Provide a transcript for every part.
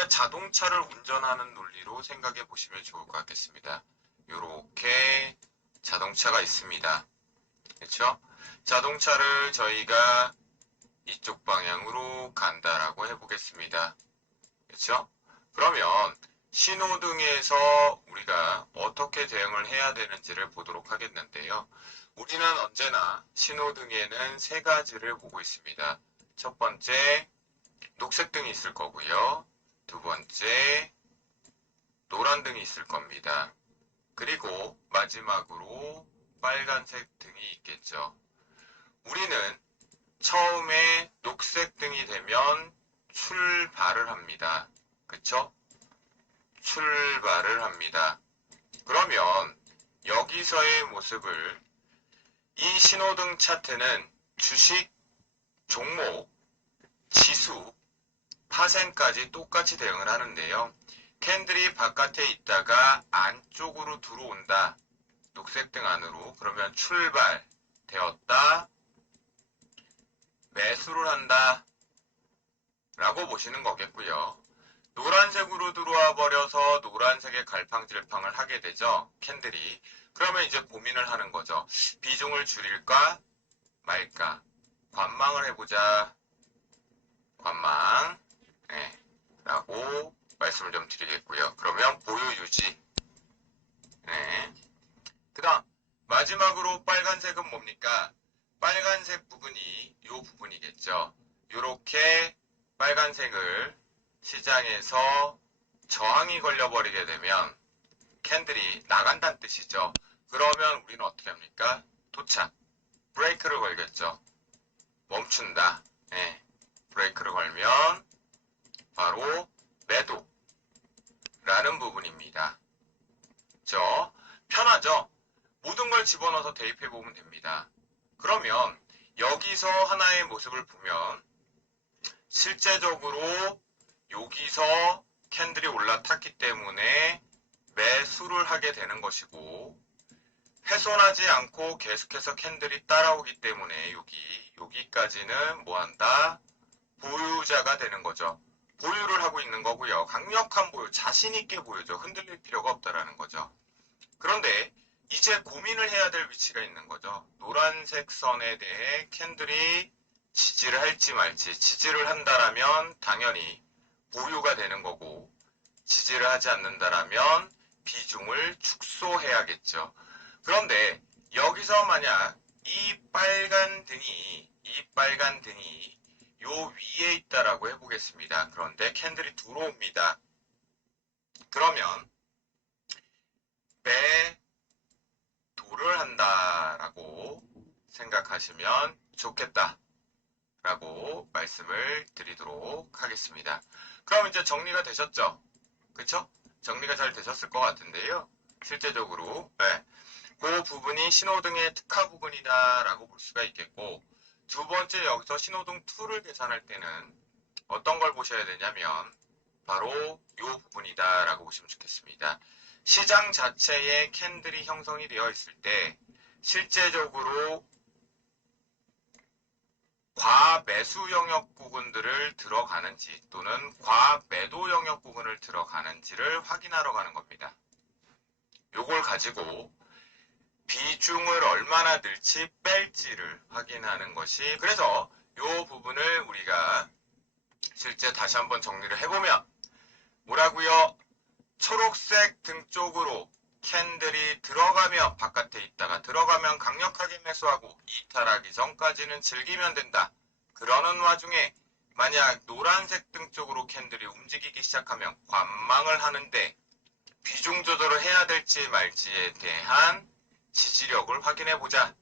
우리가 자동차를 운전하는 논리로 생각해 보시면 좋을 것 같겠습니다. 이렇게 자동차가 있습니다. 그렇죠? 자동차를 저희가 이쪽 방향으로 간다라고 해보겠습니다. 그렇죠? 그러면 신호등에서 우리가 어떻게 대응을 해야 되는지를 보도록 하겠는데요. 우리는 언제나 신호등에는 세 가지를 보고 있습니다. 첫 번째, 녹색등이 있을 거고요. 두 번째, 노란등이 있을 겁니다. 그리고 마지막으로 빨간색 등이 있겠죠. 우리는 처음에 녹색등이 되면 출발을 합니다. 그쵸? 출발을 합니다. 그러면 여기서의 모습을 이 신호등 차트는 주식, 종목, 지수, 파생까지 똑같이 대응을 하는데요. 캔들이 바깥에 있다가 안쪽으로 들어온다. 녹색등 안으로. 그러면 출발되었다. 매수를 한다. 라고 보시는 거겠고요. 노란색으로 들어와 버려서 노란색의 갈팡질팡을 하게 되죠. 캔들이. 그러면 이제 고민을 하는 거죠. 비중을 줄일까 말까. 관망을 해보자. 관망. 네, 라고 말씀을 좀 드리겠고요. 그러면 보유 유지. 네. 그 다음 마지막으로 빨간색은 뭡니까? 빨간색 부분이 이 부분이겠죠. 이렇게 빨간색을 시장에서 저항이 걸려버리게 되면 캔들이 나간다는 뜻이죠. 그러면 우리는 어떻게 합니까? 도착. 브레이크를 걸겠죠. 멈춘다. 네. 브레이크를 걸면 바로 매도라는 부분입니다. 그렇죠? 편하죠? 모든 걸 집어넣어서 대입해 보면 됩니다. 그러면 여기서 하나의 모습을 보면 실제적으로 여기서 캔들이 올라탔기 때문에 매수를 하게 되는 것이고 훼손하지 않고 계속해서 캔들이 따라오기 때문에 여기까지는 뭐한다? 보유자가 되는 거죠. 보유를 하고 있는 거고요. 강력한 보유, 자신 있게 보유죠. 흔들릴 필요가 없다라는 거죠. 그런데 이제 고민을 해야 될 위치가 있는 거죠. 노란색 선에 대해 캔들이 지지를 할지 말지. 지지를 한다라면 당연히 보유가 되는 거고 지지를 하지 않는다라면 비중을 축소해야겠죠. 그런데 여기서 만약 이 빨간 등이 요 위에 있다라고 해보겠습니다. 그런데 캔들이 들어옵니다. 그러면 매도를 한다라고 생각하시면 좋겠다라고 말씀을 드리도록 하겠습니다. 그럼 이제 정리가 되셨죠? 그쵸? 정리가 잘 되셨을 것 같은데요. 실제적으로 그 부분이 신호등의 특화 부분이다라고 볼 수가 있겠고 두 번째 여기서 신호등 2를 계산할 때는 어떤 걸 보셔야 되냐면 바로 이 부분이다라고 보시면 좋겠습니다. 시장 자체에 캔들이 형성이 되어 있을 때 실제적으로 과매수 영역 부분들을 들어가는지 또는 과매도 영역 부분을 들어가는지를 확인하러 가는 겁니다. 요걸 가지고 비중을 얼마나 넣을지 뺄지를 확인하는 것이 그래서 이 부분을 우리가 실제 다시 한번 정리를 해보면 뭐라고요? 초록색 등 쪽으로 캔들이 들어가면 바깥에 있다가 들어가면 강력하게 매수하고 이탈하기 전까지는 즐기면 된다. 그러는 와중에 만약 노란색 등 쪽으로 캔들이 움직이기 시작하면 관망을 하는데 비중 조절을 해야 될지 말지에 대한 지지력을 확인해 보자.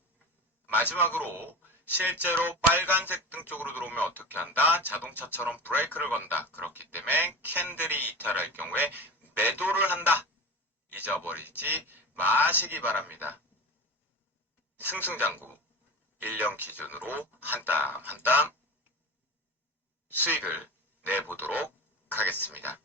마지막으로 실제로 빨간색 등 쪽으로 들어오면 어떻게 한다? 자동차처럼 브레이크를 건다. 그렇기 때문에 캔들이 이탈할 경우에 매도를 한다. 잊어버리지 마시기 바랍니다. 승승장구 1년 기준으로 한 땀 한 땀 수익을 내보도록 하겠습니다.